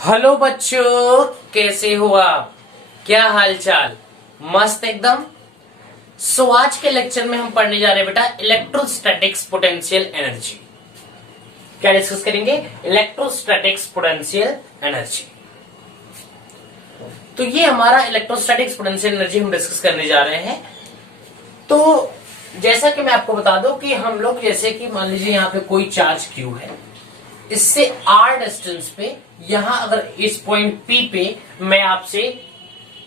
Hello बच्चों, कैसे हो आप? क्या हाल चाल? मस्त एकदम। आज के लेक्चर में हम पढ़ने जा रहे हैं बेटा इलेक्ट्रोस्टैटिक्स पोटेंशियल एनर्जी। क्या डिस्कस करेंगे? Electrostatics potential energy. तो ये हमारा इलेक्ट्रोस्टैटिक्स पोटेंशियल एनर्जी हम डिस्कस करने जा रहे हैं। तो जैसा कि मैं आपको बता दूं कि हम लोग जैसे कि मान लीजिए यहाँ पे कोई चार्ज Q है, इससे r डिस्टेंस पे यहां अगर इस पॉइंट P पे मैं आपसे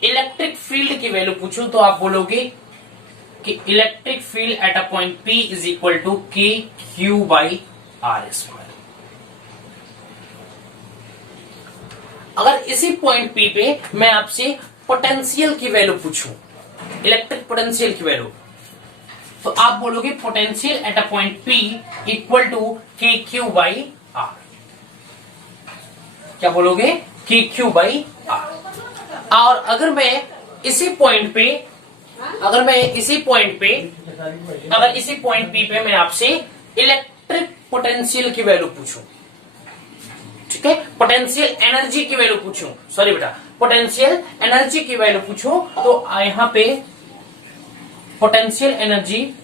इलेक्ट्रिक फील्ड की वैल्यू पूछूं तो आप बोलोगे कि electric field at a point P is equal to K Q by R square. अगर इसी पॉइंट P पे मैं आपसे पोटेंशियल की वैल्यू पूछूं, इलेक्ट्रिक पोटेंशियल की वैल्यू, तो आप बोलोगे potential at a point P equal to K Q by R. क्या बोलोगे? के क्यू बाई आर। और अगर मैं इसी पॉइंट पे इसी पॉइंट P पे मैं आपसे इलेक्ट्रिक पोटेंशियल की वैल्यू पूछूं, ठीक है, पोटेंशियल एनर्जी की वैल्यू पूछूं, सॉरी बेटा, पोटेंशियल एनर्जी की वैल्यू पूछूं, तो यहां पे पोटेंशियल एनर्जी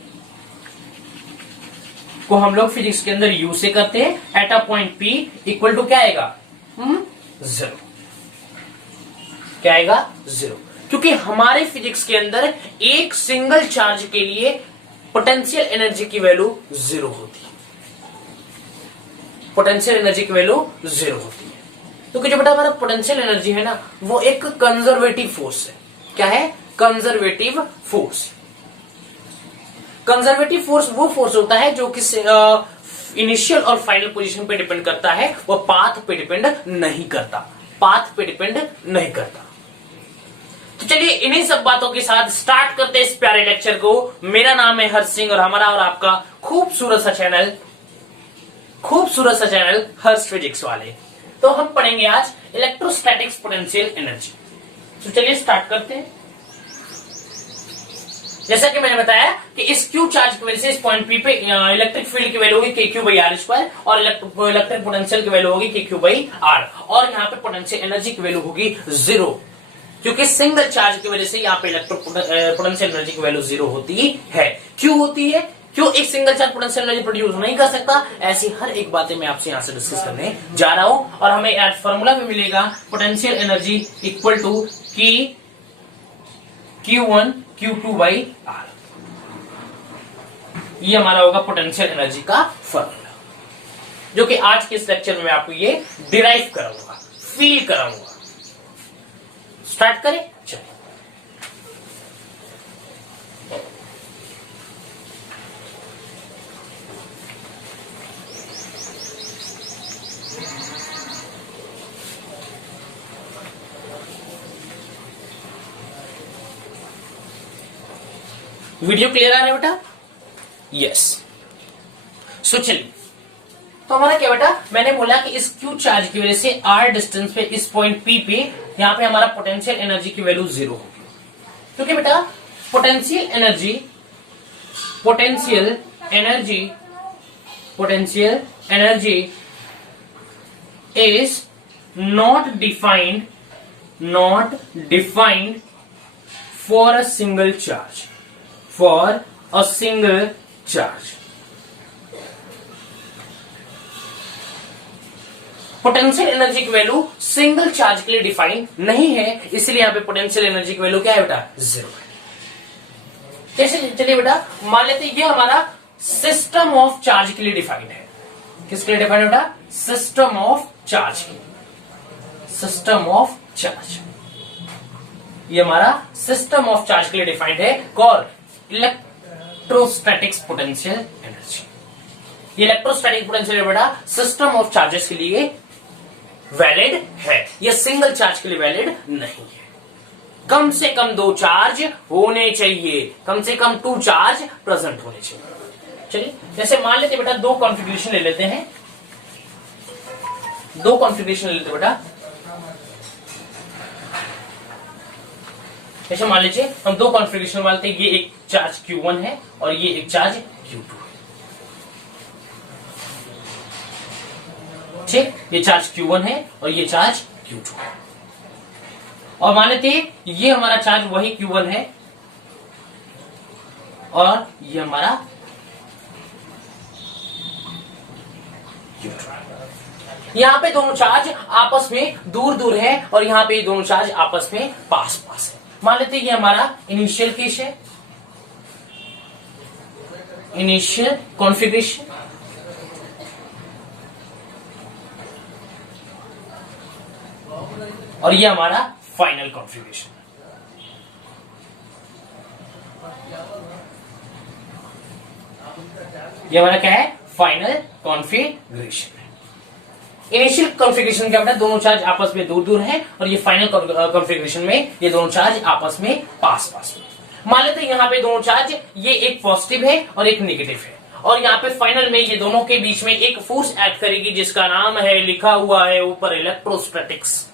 को हम लोग फिजिक्स के अंदर यू से करते हैं। At a point P equal to क्या आएगा? 0। क्या आएगा? 0। क्योंकि हमारे फिजिक्स के अंदर एक सिंगल चार्ज के लिए पोटेंशियल एनर्जी की वैल्यू 0 होती है। पोटेंशियल एनर्जी की वैल्यू 0 होती है, क्योंकि जो बेटा हमारा पोटेंशियल एनर्जी है ना, वो एक कंजर्वेटिव फोर्स है। क्या है? Conservative force. कंजर्वेटिव फोर्स वो फोर्स होता है जो कि इनिशियल और फाइनल पोजीशन पे डिपेंड करता है, वो पाथ पे डिपेंड नहीं करता। तो चलिए इन्हीं सब बातों के साथ स्टार्ट करते हैं इस प्यारे लेक्चर को। मेरा नाम है हर्ष सिंह और हमारा और आपका खूबसूरत सा चैनल हर्ष फिजिक्स वाले। तो हम पढ़ेंगे आज इलेक्ट्रोस्टैटिक्स पोटेंशियल एनर्जी। तो चलिए स्टार्ट करते हैं। जैसा कि मैंने बताया कि इस क्यू चार्ज की वजह से इस पॉइंट P पे इलेक्ट्रिक फील्ड की वैल्यू होगी के क्यू बाई आर स्क्वायर और इलेक्ट्रिक पोटेंशियल की वैल्यू होगी के क्यू बाई आर, और यहाँ पे पोटेंशियल एनर्जी की वैल्यू होगी 0, क्योंकि सिंगल चार्ज की वजह से यहाँ पे पोटेंशियल एनर्जी की वैल्यू 0 होती है। क्यों होती है? क्यों एक single charge potential energy produce नहीं कर सकता? ऐसी हर एक बातें मैं आपसे यहाँ से डिस्कस करने जा रहा हूं, और हमें आज फॉर्मूला भी मिलेगा potential energy equal to Q1 Q2 by R. ये हमारा होगा पोटेंशियल एनर्जी का फॉर्मूला, जो कि आज के इस लेक्चर में मैं आपको ये डिराइव कराऊंगा, फील कराऊंगा। स्टार्ट करें? चलिए। वीडियो क्लियर आ रहा है बेटा? यस। सो चलिए, तो हमारा क्या बेटा, मैंने बोला कि इस क्यू चार्ज की वजह से r डिस्टेंस पे इस पॉइंट P पे यहां पे हमारा पोटेंशियल एनर्जी की वैल्यू 0 होगी, क्योंकि बेटा potential energy is not defined for a single charge. Potential energy की वैल्यू सिंगल चार्ज के लिए डिफाइन नहीं है, इसलिए यहां पे पोटेंशियल एनर्जी की वैल्यू क्या है बेटा? 0 है। जैसे चलिए बेटा मान लेते हैं ये हमारा सिस्टम ऑफ चार्ज के लिए डिफाइंड है। किसके लिए डिफाइंड बेटा? System of charge. ये हमारा सिस्टम ऑफ चार्ज के लिए डिफाइंड है, कॉल इलेक्ट्रोस्टैटिक्स पोटेंशियल एनर्जी। ये इलेक्ट्रोस्टैटिक पोटेंशियल बेटा सिस्टम ऑफ चार्जेस के लिए वैलिड है, ये सिंगल चार्ज के लिए वैलिड नहीं है। कम से कम 2 चार्ज होने चाहिए, कम से कम 2 चार्ज प्रेजेंट होने चाहिए। चलिए जैसे मान लेते बेटा 2 कॉन्फ़िगरेशन ले लेते हैं, बेटा। जैसे मान लीजिए हम 2 कॉन्फ़िगरेशन मानते हैं, ये एक चार्ज Q1 है और ये एक चार्ज Q2 है। ठीक, ये चार्ज Q1 है और ये चार्ज Q2। और मान लेते हैं ये हमारा चार्ज वही Q1 है और ये हमारा Q2। यहां पे दोनों चार्ज आपस में दूर दूर है और यहां पे दोनों चार्ज आपस में पास पास है। मान लेते हैं ये हमारा इनिशियल केस है, इनिशियल कॉन्फ़िगरेशन, और ये हमारा फाइनल कॉन्फ़िगरेशन। ये हमारा क्या है? Final configuration. इनिशियल कॉन्फ़िगरेशन क्या होता है? दोनों चार्ज आपस में दूर दूर है और ये फाइनल कॉन्फ़िगरेशन में ये दोनों चार्ज आपस में पास पास में। मान लेते हैं यहाँ पे दोनों चार्ज, ये एक पॉजिटिव है और एक नेगेटिव है, और यहाँ पे फाइनल में ये दोनों के बीच में एक फोर्स एक्ट करेगी जिसका नाम है, लिखा हुआ है ऊपर, इलेक्ट्रोस्टैटिक्स।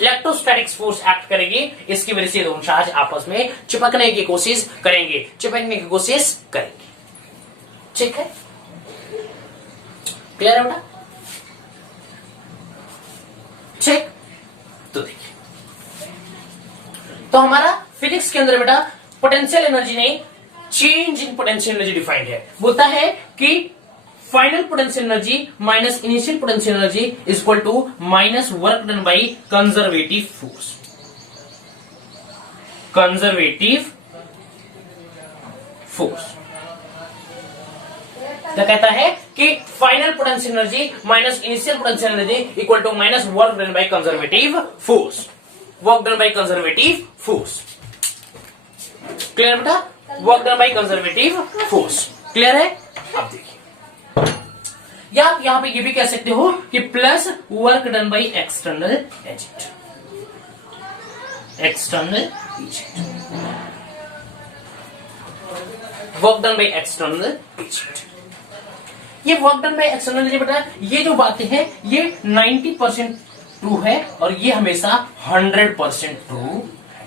इलेक्ट्रोस्टैटिक्स फोर्स एक्ट करेगी, इसकी वजह से दोनों चार्ज आपस में चिपकने की कोशिश करेंगे, ठीक है? क्लियर है बेटा? ठीक। तो देखिए, तो हमारा फिजिक्स के अंदर बेटा पोटेंशियल एनर्जी ने change in potential energy defined है। बोलता है कि final potential energy minus initial potential energy is equal to minus work done by conservative force. Conservative force क्या कहता है कि final potential energy minus initial potential energy equal to minus work done by conservative force. Work done by conservative force. Clear बेटा? Work done by conservative force. Clear है? अब देखिए, या आप यहां पे ये भी कह सकते हो कि plus work done by external agent. External agent, work done by external agent. ये work done by external agent बेटा, ये जो बातें हैं ये 90% ट्रू है और ये हमेशा 100% ट्रू है।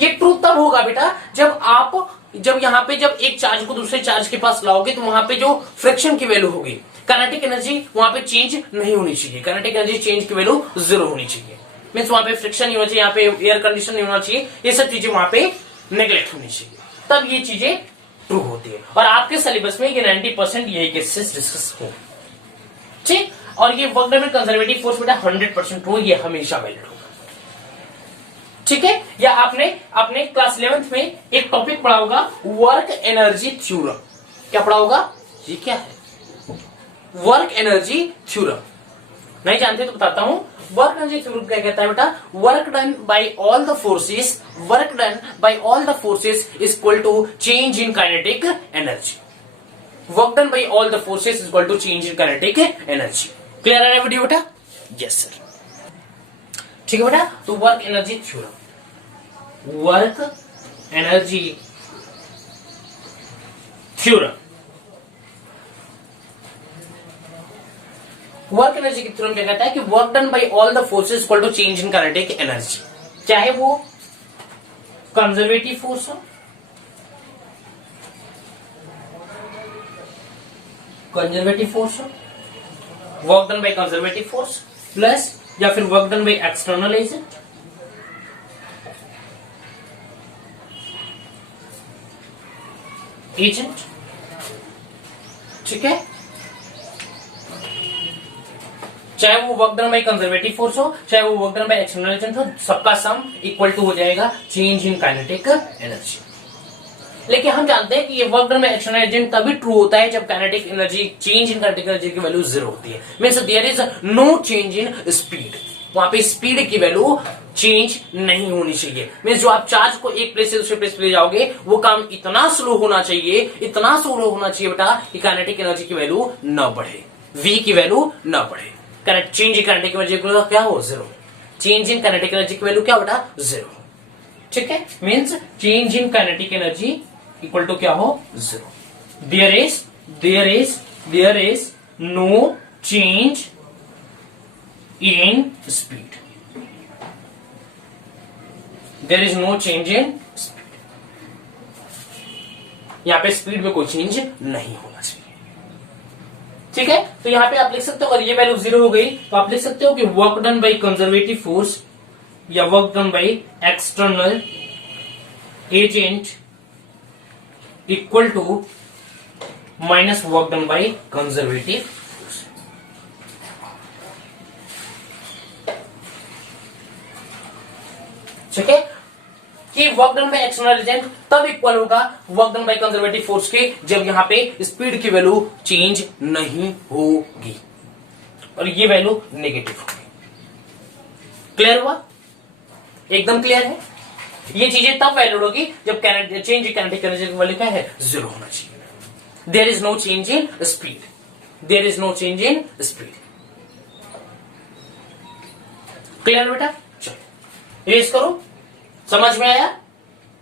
ये ट्रू तब होगा बेटा जब यहाँ पे जब एक चार्ज को दूसरे चार्ज के पास लाओगे तो वहां पे जो फ्रिक्शन की वैल्यू होगी, काइनेटिक एनर्जी वहां पे चेंज नहीं होनी चाहिए। काइनेटिक एनर्जी चेंज की वैल्यू 0 होनी चाहिए। मीन्स वहां पे फ्रिक्शन नहीं होना चाहिए, यहाँ पे एयर कंडीशन नहीं होना चाहिए, ये सब चीजें वहां पे नेग्लेक्ट होनी चाहिए, तब ये चीजें ट्रू होती है। और आपके सिलेबस में ये 90% यही केसेस डिस्कस हो, ठीक। और ये work done by conservative force बेटा 100% ट्रू, ये हमेशा वैलिड होगा, ठीक है। या आपने अपने क्लास 11th में एक टॉपिक पढ़ा होगा, वर्क एनर्जी थ्योरम। क्या पढ़ा होगा? ये क्या है? Work energy theorem. नहीं जानते तो बताता हूं। वर्क एनर्जी थ्योरम क्या कहता है बेटा? Work done by all the forces, work done by all the forces is equal to change in kinetic energy. Work done by all the forces is equal to change in kinetic energy. Clear है video बेटा? Yes sir, ठीक है बेटा। तो work energy theorem, work energy theorem, work energy की theorem क्या कहता है कि work done by all the forces equal to change in kinetic energy, चाहे वो कंजर्वेटिव फोर्स हो, कंजर्वेटिव फोर्स हो, work done by conservative force plus या फिर work done by external agent, ठीक है। चाहे वो work done by conservative force हो, चाहे वो work done by external agent हो, सबका सम इक्वल टू हो जाएगा चेंज इन काइनेटिक एनर्जी। लेकिन हम जानते हैं कि ये work done by external agent तभी ट्रू होता है जब kinetic energy, change in kinetic energy की वैल्यू 0 होती है। Means there is no change in speed. वहां पे स्पीड की वैल्यू चेंज नहीं होनी चाहिए। मींस जो आप चार्ज को एक प्लेस से दूसरे प्लेस पे ले जाओगे वो काम इतना स्लो होना चाहिए, इतना स्लो होना चाहिए बेटा कि काइनेटिक एनर्जी की वैल्यू न बढ़े, v की वैल्यू न बढ़े। चेंज इन काइनेटिक एनर्जी की वैल्यू क्या हो? 0। चेंज इन काइनेटिक एनर्जी की वैल्यू क्या बेटा? 0, ठीक है। Means change in kinetic energy equal to क्या हो? 0। There is no change in speed, there is no change in speed. यहां पे स्पीड में कोई चेंज नहीं होना चाहिए, ठीक है, तो यहाँ पे आप लिख सकते हो, अगर ये वैल्यू 0 हो गई तो आप लिख सकते हो कि work done by conservative force या work done by external agent equal to minus work done by conservative force. ठीक है, कि work done by external agent तब इक्वल होगा work done by conservative force के जब यहां पे स्पीड की वैल्यू चेंज नहीं होगी और ये वैल्यू नेगेटिव होगी। क्लियर हुआ? एकदम क्लियर है। ये चीजें तब वैल्यूड होगी जब चेंज इन काइनेटिक एनर्जी की वैल्यू क्या है, 0 होना चाहिए। There is no change in speed, there is no change in speed. Clear बेटा? चलो रेस करो। समझ में आया?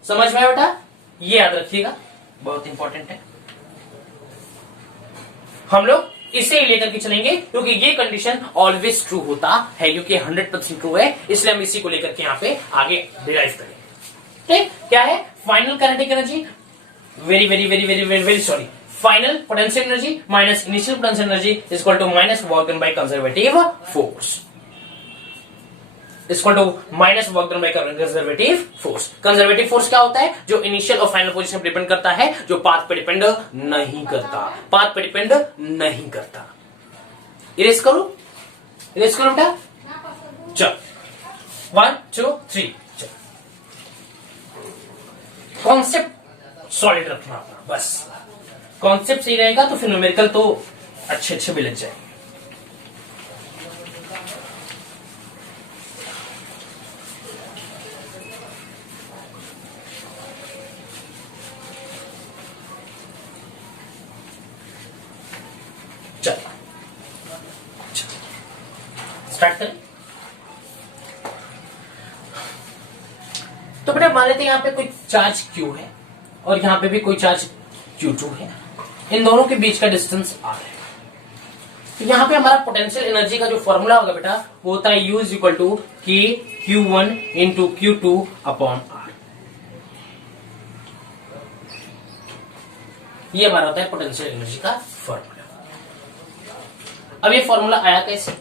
समझ में आया बेटा? ये याद रखिएगा, बहुत इंपॉर्टेंट है। हम लोग इसे ही लेकर के चलेंगे क्योंकि ये कंडीशन ऑलवेज ट्रू होता है, क्योंकि 100% ट्रू है, इसलिए हम इसी को लेकर के यहां पे आगे डिराइव करेंगे। ठीक, क्या है? Final kinetic energy very very very very very very sorry final potential energy minus initial potential energy is equal to minus work done by conservative force, equal to minus work done by conservative force. Conservative force क्या होता है? जो initial और final position पर depend करता है, जो path पे डिपेंड नहीं करता, पाथ पे डिपेंड नहीं करता। इरेज करो, इरेज करो बेटा। चल 1 2 3 चल। कॉन्सेप्ट सॉलिड रखना अपना, बस कॉन्सेप्ट सही रहेगा तो फिर न्यूमेरिकल तो अच्छे अच्छे भी लग जाएंगे। स्टार्ट करें। तो बेटा मान लेते हैं यहां पे कोई चार्ज Q है और यहां पे भी कोई चार्ज Q2 है, इन दोनों के बीच का डिस्टेंस R है। तो यहां पे हमारा पोटेंशियल एनर्जी का जो फॉर्मूला होगा बेटा वो होता है U इज इक्वल टू के Q1 into Q2 upon R। ये हमारा होता है पोटेंशियल एनर्जी का फॉर्मूला। अब ये फॉर्मूला आया कैसे,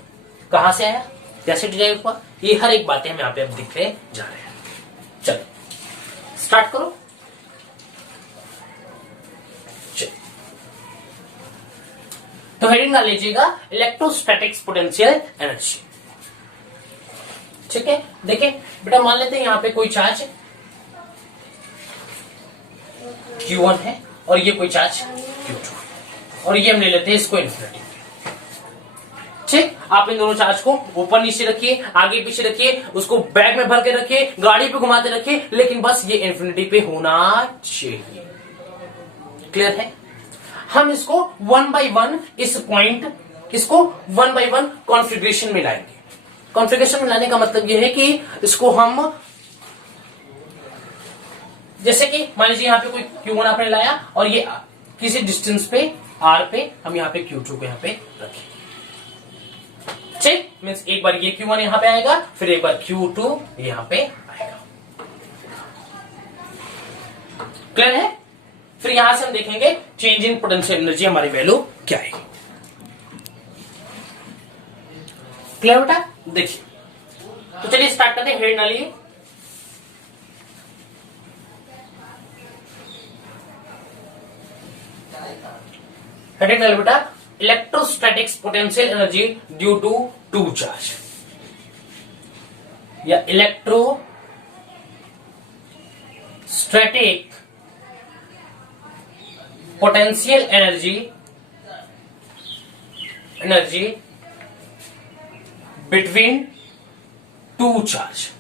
कहां से आया, कैसे डिराइव हुआ, ये हर एक बातें हम यहां पे अब दिखते जा रहे हैं। चलो स्टार्ट करो। तो हेडिंग डाल लीजिएगा इलेक्ट्रोस्टैटिक्स पोटेंशियल एनर्जी। ठीक है, देखिए बेटा मान लेते हैं यहां पे कोई चार्ज Q1 है और ये कोई चार्ज Q2 है और ये हम ले लेते हैं इसको इन्फिनिटी। ठीक, आप इन दोनों चार्ज को ऊपर नीचे रखिए, आगे पीछे रखिए, उसको बैग में भर के रखिए, गाड़ी पे घुमाते रखिए, लेकिन बस ये इन्फिनिटी पे होना चाहिए। क्लियर है? हम इसको 1 by 1 इस पॉइंट, इसको 1 by 1 कॉन्फ़िगरेशन में लाएंगे। कॉन्फ़िगरेशन में लाने का मतलब यह है कि इसको हम जैसे कि मान लीजिए यहां पे कोई Q1 आपने लाया और ये किसी डिस्टेंस पे R पे हम यहां पे Q2 को यहां पे रखें। ठीक, मीन्स एक बार ये Q1 यहां पे आएगा, फिर एक बार Q2 यहां पे आएगा। क्लियर है? फिर यहां से हम देखेंगे चेंज इन पोटेंशियल एनर्जी हमारी वैल्यू क्या है। क्लियर बेटा? देखिए, तो चलिए स्टार्ट करते हैं। हेड डालिए। हेडिंग डालिए बेटा, electrostatics potential energy due to two charge या electrostatic potential energy between two charges.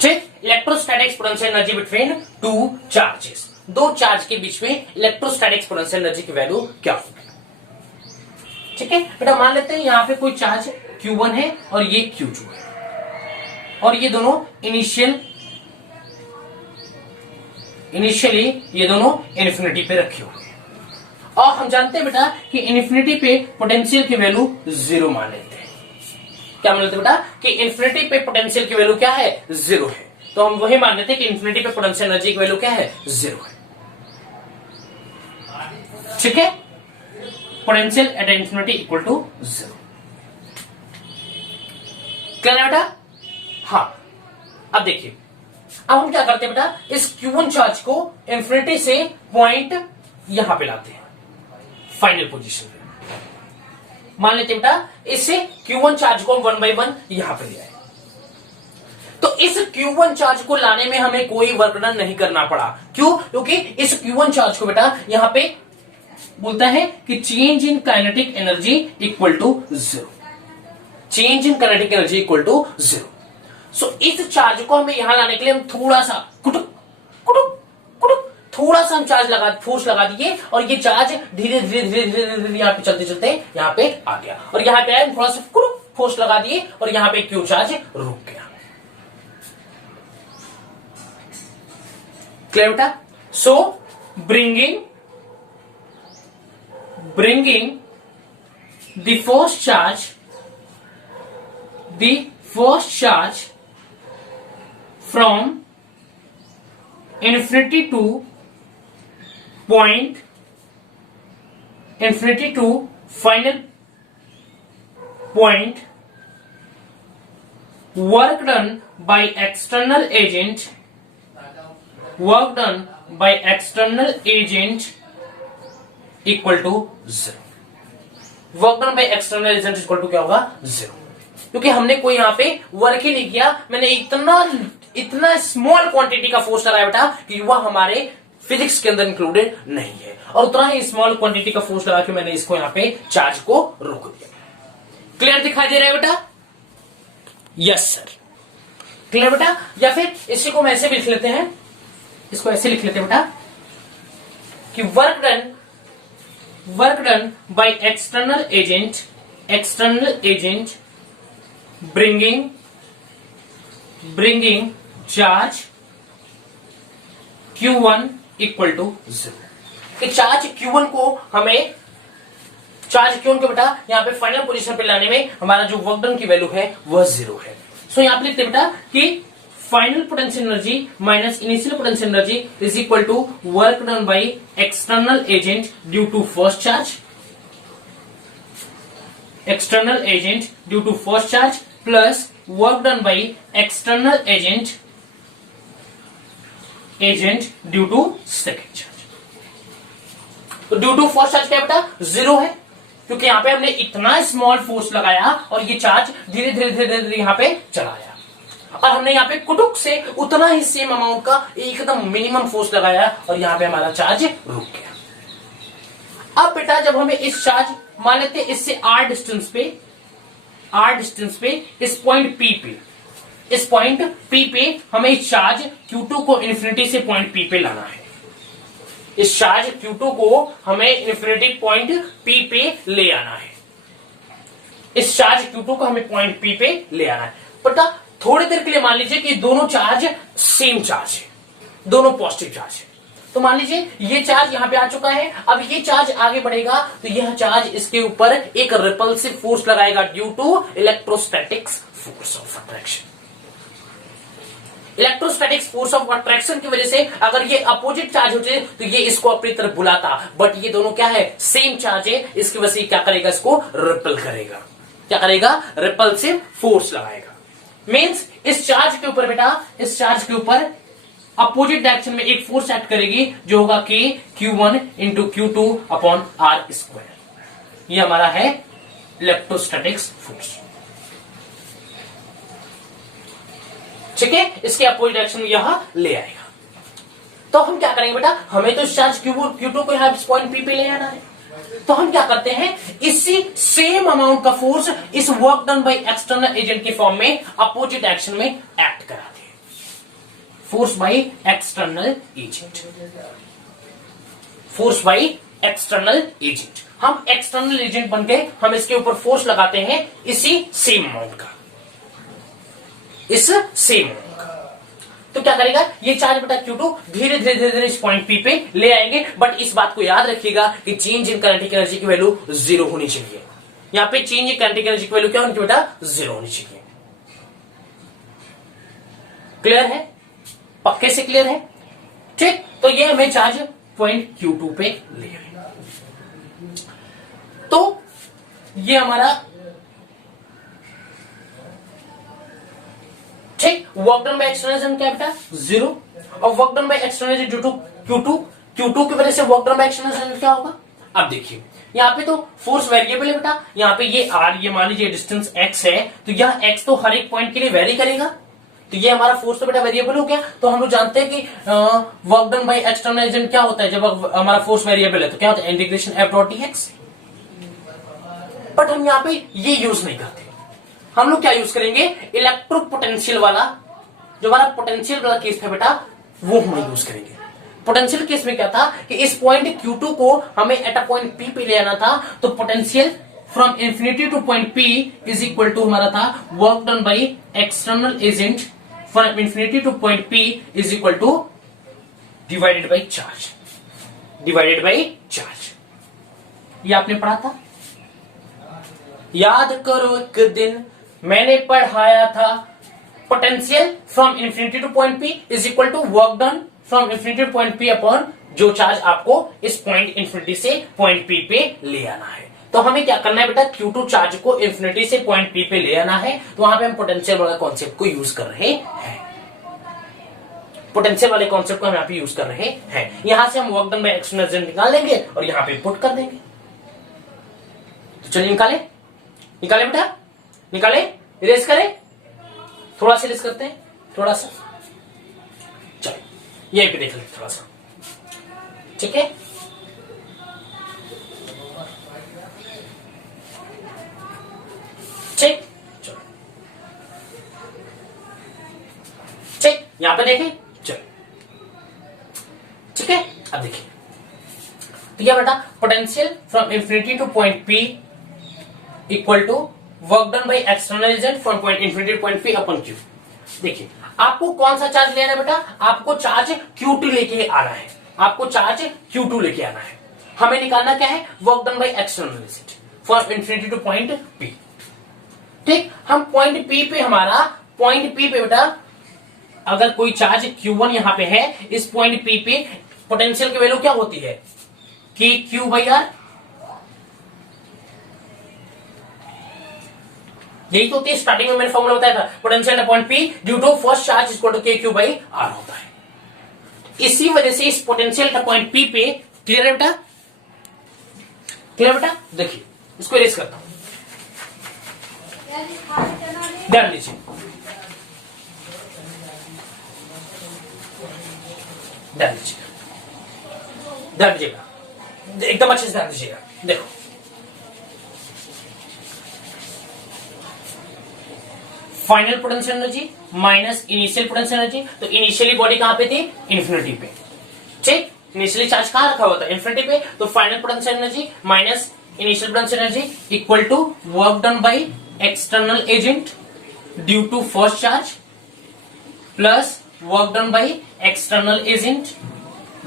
ठीक, electrostatics potential energy between two charges, दो चार्ज के बीच में इलेक्ट्रोस्टैटिक्स पोटेंशियल एनर्जी की वैल्यू क्या होगी। ठीक है बेटा, मान लेते हैं यहां पे कोई चार्ज Q1 है और ये Q2 है और ये दोनों इनिशियली ये दोनों इन्फिनिटी पे रखे हुए हैं और हम जानते हैं बेटा कि इन्फिनिटी पे पोटेंशियल की वैल्यू 0 मान लेते हैं। क्या मान लेते बेटा कि इंफिनिटी पे पोटेंशियल की वैल्यू क्या है, जीरो है। तो हम वही मान लेते हैं कि इंफिनिटी पे पोटेंशियल एनर्जी की वैल्यू क्या है, जीरो है। ठीक है, potential at infinity equal to zero. Clear है बेटा? हाँ, अब देखिए, अब हम क्या करते हैं बेटा, इस Q1 चार्ज को इंफिनिटी से पॉइंट यहां पे लाते हैं फाइनल पोजीशन पे। मान लेते हैं बेटा इससे Q1 चार्ज को 1 by 1 यहां पे ले आए। तो इस Q1 चार्ज को लाने में हमें कोई वर्क डन नहीं करना पड़ा। क्यों? क्योंकि इस Q1 चार्ज को बेटा यहां पे बोलता है कि change in kinetic energy equal to zero. Change in kinetic energy equal to zero. So इस चार्ज को हमें यहां लाने के लिए हम थोड़ा सा कुटुक कुटुक कुटुक थोड़ा सा हम चार्ज लगा, फोर्स लगा दिए और ये चार्ज धीरे धीरे धीरे धीरे धीरे यहाँ पे चलते चलते यहाँ पे आ गया और यहाँ पे आए थोड़ा सा कुटुक फोर्स लगा दिए और यहाँ पे क्यू चार्ज रुक गया। क्लियर बेटा? सो bringing the first charge from infinity to final point, work done by external agent equal to zero. Work done by external agent equal to क्या होगा, जीरो। क्योंकि हमने कोई यहाँ पे वर्क ही नहीं किया, मैंने इतना स्मॉल क्वांटिटी का फोर्स लगाया बेटा कि वह हमारे फिजिक्स के अंदर इंक्लूडेड नहीं है और उतना ही स्मॉल क्वांटिटी का फोर्स लगा के मैंने इसको यहाँ पे चार्ज को रोक दिया। क्लियर दिखाई दे रहा है बेटा? Yes sir. क्लियर बेटा? या फिर इसी को हम ऐसे भी लिख लेते हैं, इसको ऐसे लिख लेते हैं बेटा कि work done by external agent bringing charge Q1 equal to zero. Charge Q1 को हमें चार्ज Q1 को बेटा यहाँ पे फाइनल पोजीशन पे लाने में हमारा जो वर्क डन की वैल्यू है वह जीरो है। सो यहाँ पे लिखते हैं बेटा कि final potential energy minus initial potential energy is equal to work done by external agent due to first charge plus work done by external agent due to second charge. तो ड्यू टू फर्स्ट चार्ज क्या बेटा, zero है क्योंकि यहाँ पे हमने इतना small force लगाया और ये चार्ज धीरे धीरे धीरे धीरे यहाँ पे चला आया और हमने यहाँ पे कुटुक से उतना ही सेम अमाउंट का एकदम मिनिमम फोर्स लगाया और यहाँ पे हमारा चार्ज रुक गया। अब बेटा जब हमें इस चार्ज मान लेते इससे आर डिस्टेंस पे इस पॉइंट P पे हमें इस चार्ज Q2 को इन्फिनिटी से पॉइंट P पे लाना है। इस चार्ज Q2 को हमें इन्फिनिटी पॉइंट P पे ले आना है। इस चार्ज Q2 को हमें पॉइंट P पे ले आना है। बेटा थोड़ी देर के लिए मान लीजिए कि दोनों चार्ज सेम चार्ज है, दोनों पॉजिटिव चार्ज है। तो मान लीजिए ये चार्ज यहां पे आ चुका है, अब ये चार्ज आगे बढ़ेगा तो यह चार्ज इसके ऊपर एक रिपल्सिव फोर्स लगाएगा due to electrostatics force of attraction. Electrostatics force of attraction की वजह से अगर ये अपोजिट चार्ज होते तो ये इसको अपनी तरफ बुलाता, बट ये दोनों क्या है, सेम चार्ज है, इसकी वजह से क्या करेगा, इसको रिपल करेगा। क्या करेगा, रिपल्सिव फोर्स लगाएगा। मीन्स इस चार्ज के ऊपर बेटा, इस चार्ज के ऊपर अपोजिट डायरेक्शन में एक फोर्स एक्ट करेगी जो होगा कि Q1 into Q2 upon are square. ये हमारा है इलेक्ट्रोस्टैटिक्स फोर्स। ठीक है, इसके अपोजिट डायरेक्शन में यहां ले आएगा। तो हम क्या करेंगे बेटा, हमें तो चार्ज Q2 को यहां पॉइंट P पे ले आना है। तो हम क्या करते हैं, इसी सेम अमाउंट का फोर्स इस work done by external agent के फॉर्म में अपोजिट एक्शन में एक्ट कराते हैं। फोर्स बाय एक्सटर्नल एजेंट, हम एक्सटर्नल एजेंट बनके हम इसके ऊपर फोर्स लगाते हैं इसी सेम अमाउंट का, इस सेम अमाउंट का। तो क्या करेगा, ये चार्ज बेटा Q2 धीरे धीरे धीरे धीरे इस पॉइंट P पे ले आएंगे। बट इस बात को याद रखिएगा कि चेंज इन काइनेटिक एनर्जी की वैल्यू जीरो होनी चाहिए। यहाँ पे चेंज इन काइनेटिक एनर्जी की वैल्यू क्या होनी चाहिए बेटा, 0 होनी चाहिए। क्लियर है, पक्के से क्लियर है, ठीक। तो ये हमें चार्ज पॉइंट Q2 पे ले, तो ये हमारा ठीक। वर्क डन बाय एक्सटर्नल क्या बेटा, 0, और work done by external due to Q2 की वजह से वर्क डन बाय एक्सटर्नल क्या होगा। अब देखिए यहाँ पे तो फोर्स वेरिएबल है बेटा, यहाँ पे ये r, ये मान लीजिए डिस्टेंस x है, तो यह x तो हर एक पॉइंट के लिए वेरी करेगा, तो ये हमारा फोर्स तो बेटा वेरिएबल हो गया। तो हम लोग जानते हैं कि work done by external agent क्या होता है, जब हमारा फोर्स वेरिएबल है तो क्या होता है, integration f dot dx। But हम यहाँ पे ये यूज नहीं करते, हम लोग क्या यूज करेंगे, इलेक्ट्रोपोटेंशियल वाला, जो हमारा पोटेंशियल वाला केस था बेटा, वो हम यूज करेंगे। पोटेंशियल केस में क्या था कि इस पॉइंट Q2 को हमें एट अ पॉइंट P पे ले आना था, तो potential from infinity to point P is equal to हमारा था work done by external agent from infinity to point P is equal to divided by charge, divided by charge. ये आपने पढ़ा था, याद करो एक दिन मैंने पढ़ाया था, potential from infinity to point P is equal to work done from infinity to point P upon जो चार्ज आपको इस पॉइंट इंफिनिटी से पॉइंट P पे ले आना है। तो हमें क्या करना है बेटा, Q2 चार्ज को इंफिनिटी से पॉइंट P पे ले आना है, तो वहां पे हम पोटेंशियल वाला कॉन्सेप्ट को यूज कर रहे हैं, पोटेंशियल वाले कॉन्सेप्ट को हम यहाँ पे यूज कर रहे हैं। यहां से हम work done by external agent निकाल लेंगे और यहाँ पे पुट कर देंगे। तो चलिए निकाले, निकाले बेटा, निकाले, इरेज करें, थोड़ा सा इरेज करते हैं, थोड़ा सा, चलिए यही पे देख लेते थोड़ा सा, ठीक है। ठीक, चलो ठीक, यहां पे देखें, चलो ठीक है। अब देखिए तो क्या बेटा, potential from infinity to point P equal to work done by external agent from point infinity to point P upon Q। देखिए आपको कौन सा चार्ज लेना है बेटा, आपको चार्ज Q2 लेके आना है, आपको चार्ज Q2 लेके आना है। हमें निकालना क्या है, work done by external agent from infinity to point P। ठीक, हम पॉइंट P पे, हमारा पॉइंट P पे बेटा अगर कोई चार्ज Q1 यहां पे है, इस पॉइंट P पे पोटेंशियल की वैल्यू क्या होती है, कि Q/R, यही तो होती है। स्टार्टिंग में मैंने फॉर्मूला बताया था, potential point P due to first charge equal to KQ/R होता है। इसी वजह से इस पोटेंशियल का पॉइंट P पे, क्लियर है बेटा, क्लियर बेटा, देखिए इसको इरेज करता हूं, ध्यान दीजिए, ध्यान दीजिएगा, ध्यान दीजिएगा, एकदम अच्छे से ध्यान दीजिएगा। देखो final potential energy minus initial potential energy, तो इनिशियली बॉडी कहां पे थी, इन्फिनिटी पे, ठीक। इनिशियली चार्ज कहां रखा हुआ था, इन्फिनिटी पे, तो final potential energy minus initial potential energy equal to work done by external agent due to first charge plus work done by external agent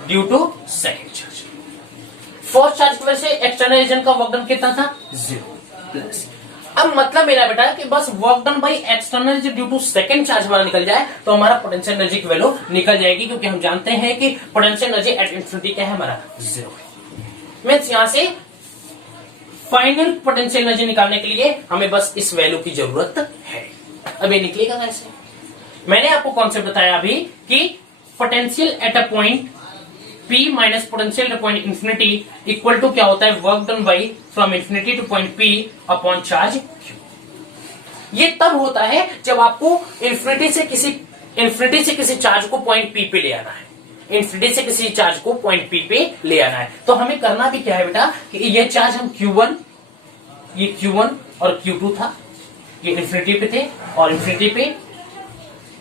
due to second charge. First charge की वजह से external agent का work done कितना था, 0 plus. अब मतलब मेरा बेटा कि बस work done by external due to second charge हमारा निकल जाए तो हमारा पोटेंशियल एनर्जी की वैल्यू निकल जाएगी, क्योंकि हम जानते हैं कि पोटेंशियल एनर्जी एट इंफिनिटी क्या है, हमारा 0 है। मींस यहां से फाइनल पोटेंशियल एनर्जी निकालने के लिए हमें बस इस वैल्यू की जरूरत है। अब ये निकलेगा कैसे, मैंने आपको कॉन्सेप्ट बताया अभी कि potential at a point P minus potential at a point infinity equal to क्या होता है, work done by from infinity to point P upon charge Q। ये तब होता है जब आपको इंफिनिटी से किसी चार्ज को पॉइंट P पे ले आना है, इंफिनिटी से किसी चार्ज को पॉइंट P पे ले आना है। तो हमें करना भी क्या है बेटा, कि ये चार्ज हम Q1, ये Q1 और Q2 था, ये इंफिनिटी पे थे, और इंफिनिटी पे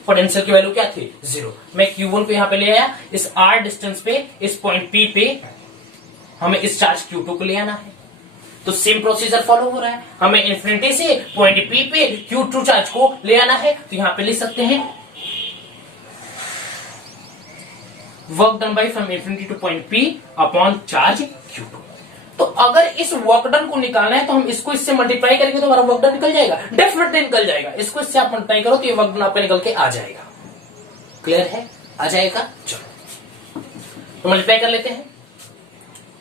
पोटेंशियल की वैल्यू क्या थी, 0। मैं Q1 को यहां पे ले आया, इस R डिस्टेंस पे, इस पॉइंट P पे हमें इस चार्ज Q2 को ले आना है। तो सेम प्रोसीजर फॉलो हो रहा है, हमें इंफिनिटी से पॉइंट P पे Q2 चार्ज को ले आना है, तो यहां पे लिख सकते हैं work done by from infinity to point P upon charge Q2। तो अगर इस वर्क डन को निकालना है तो हम इसको इससे मल्टीप्लाई करेंगे तो हमारा वर्क डन निकल जाएगा, डेफिनेटली निकल जाएगा। इसको इससे आप मल्टीप्लाई करो तो ये वर्क डन आपका निकल के आ जाएगा। क्लियर है? आ जाएगा। चलो तो मल्टीप्लाई कर लेते हैं,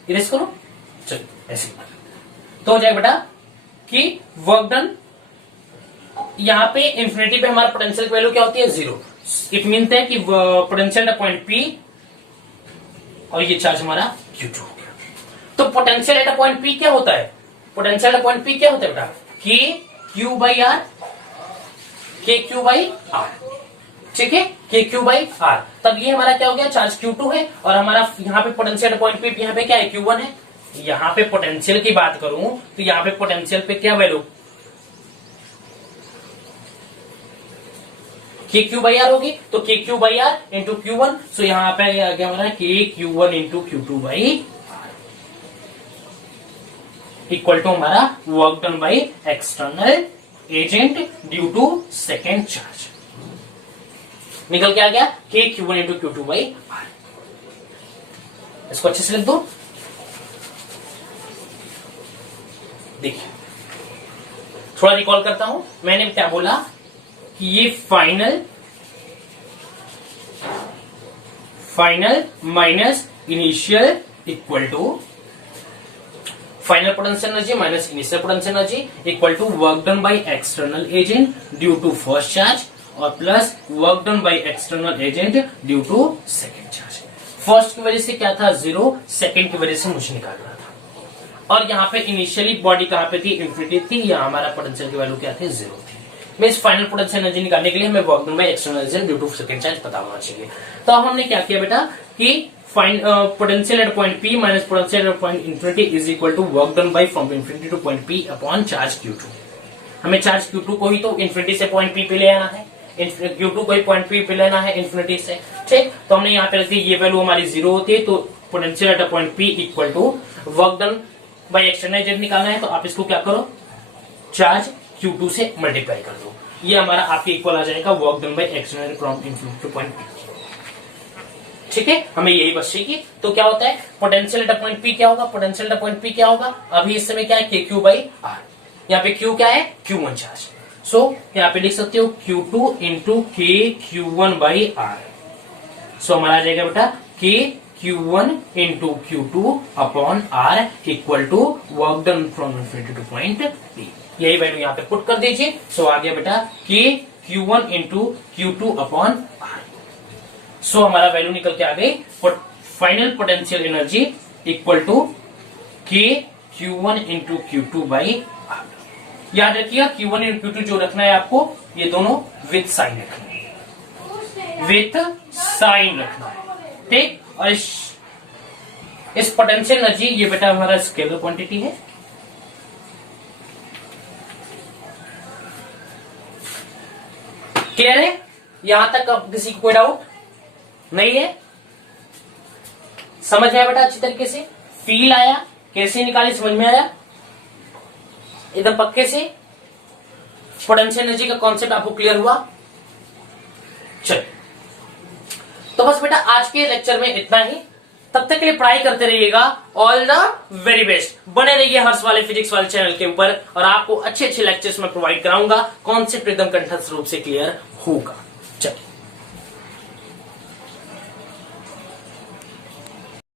इरेज करो। चलो ऐसे तो हो जाएगा बेटा कि वर्क डन, यहां पे इंफिनिटी पे हमारा पोटेंशियल की वैल्यू क्या होती है? 0। इट मीन्स है कि पोटेंशियल एट पॉइंट P और ये चार्ज हमारा Q2 हो गया। तो potential at a point P क्या होता है? पोटेंशियल एट पॉइंट P क्या होता है बेटा? KQ/R, KQ/R, ठीक है, KQ/R। तब ये हमारा क्या हो गया? चार्ज Q2 है और हमारा यहाँ पे पोटेंशियल एट पॉइंट P यहाँ पे क्या है? Q1 है। यहाँ पे पोटेंशियल की बात करूं तो यहाँ पे पोटेंशियल पे क्या वैल्यू? KQ/R होगी, तो KQ/R इंटू Q1। सो यहाँ पे आ गया हमारा KQ1 into Q2/R equal to हमारा work done by external agent due to second charge. निकल के आ गया KQ1 इंटू Q2/R। इसको अच्छे से लिख दो। देखिए थोड़ा रिकॉल करता हूं, मैंने क्या बोला कि ये final minus initial equal to final potential energy minus initial potential energy equal to work done by external agent due to first charge और plus work done by external agent due to second charge. First की वजह से क्या था? 0, second की वजह से मुझे निकालना था। और यहाँ पे इनिशियली बॉडी कहां पे थी? इन्फिनिटी थी। यहाँ हमारा पोटेंशियल की वैल्यू क्या थी? 0 थी। मैं इस फाइनल पोटेंशियल एनर्जी निकालने के लिए हमें work done by external agent due to second charge पता होना चाहिए। तो अब हमने क्या किया बेटा कि find potential at point P minus potential at point infinity is equal to work done by from infinity to point P upon charge Q2। हमें चार्ज Q2 को ही तो इन्फिनिटी से पॉइंट P पे ले आना है, Q2 को ही पॉइंट P पे लेना है इन्फिनिटी से, ठीक। तो हमने यहाँ पे रख दी, ये वैल्यू हमारी 0 होती है, तो potential at point P equal to work done by external agent निकालना है, तो आप इसको क्या करो? चार्ज Q2 से मल्टीप्लाई कर दो। ये हमारा आपके इक्वल आ जाएगा work done by external from infinity to point P। ठीक है, हमें यही बस चाहिए। तो क्या होता है पोटेंशियल एट पॉइंट P क्या होगा? पोटेंशियल एट पॉइंट P क्या होगा? अभी इस समय क्या है? KQ/R। यहाँ पे Q क्या है? Q1 charge. सो यहाँ पे लिख सकते हो Q2 इंटू KQ1/R। सो हमारा आ जाएगा बेटा KQ1 into Q2 upon R equal to work done from infinity to point P। यही वैल्यू यहाँ पे पुट कर दीजिए। सो आ गया बेटा KQ1 into Q2 upon R। सो हमारा वैल्यू निकल के आ गई final potential energy equal to KQ1 into Q2/R। याद रखिएगा Q1 इंटू Q2 जो रखना है आपको, ये दोनों विथ साइन रखना है, विथ साइन रखना है, ठीक। और इस पोटेंशियल एनर्जी, ये बेटा हमारा स्केलर क्वांटिटी है, क्लियर है? यहां तक अब किसी को कोई डाउट नहीं है? समझ में आया बेटा अच्छी तरीके से? फील आया? कैसे निकाली समझ में आया एकदम पक्के से? पोटेंशियल एनर्जी का कॉन्सेप्ट आपको क्लियर हुआ? चल तो बस बेटा आज के लेक्चर में इतना ही। तब तक के लिए पढ़ाई करते रहिएगा। All the very best. बने रहिए हर्ष वाले फिजिक्स वाले चैनल के ऊपर, और आपको अच्छे अच्छे लेक्चर्स में प्रोवाइड कराऊंगा। कॉन्सेप्ट एकदम कंठस्थ रूप से क्लियर होगा। चलिए।